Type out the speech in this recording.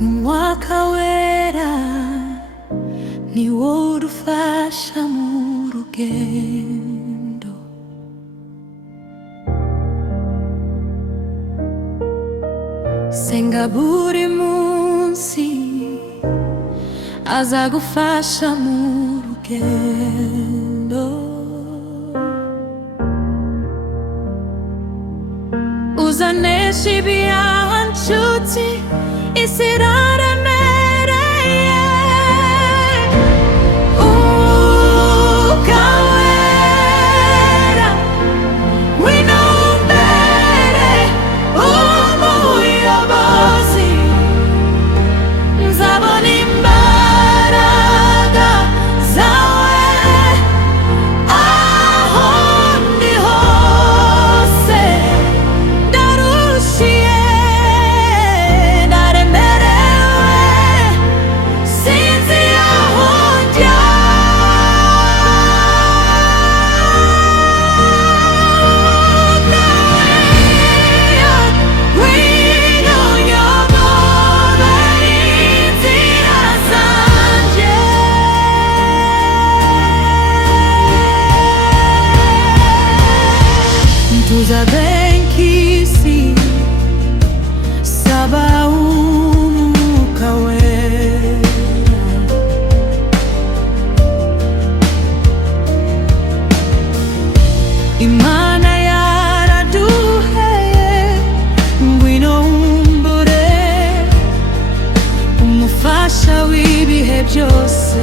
Umwaka wera ni wo udufasha mu rugendo. Senga buri munsi azagufasha mu rugendo. Uzanesha ibiyancuti isi iraremereye. Umwuka wera ngwino umbere umuyobozi. Nzabona imbaraga zawe aho ndi hose. Ndarushiye, ndaremerewe, sinzi aho njya. Ngwino unyobore inzira zanjye. Tuzabenka isi, saba umwuka wera. Imana yaraduheye ngwino wumbure umufasha w'ibihe byose.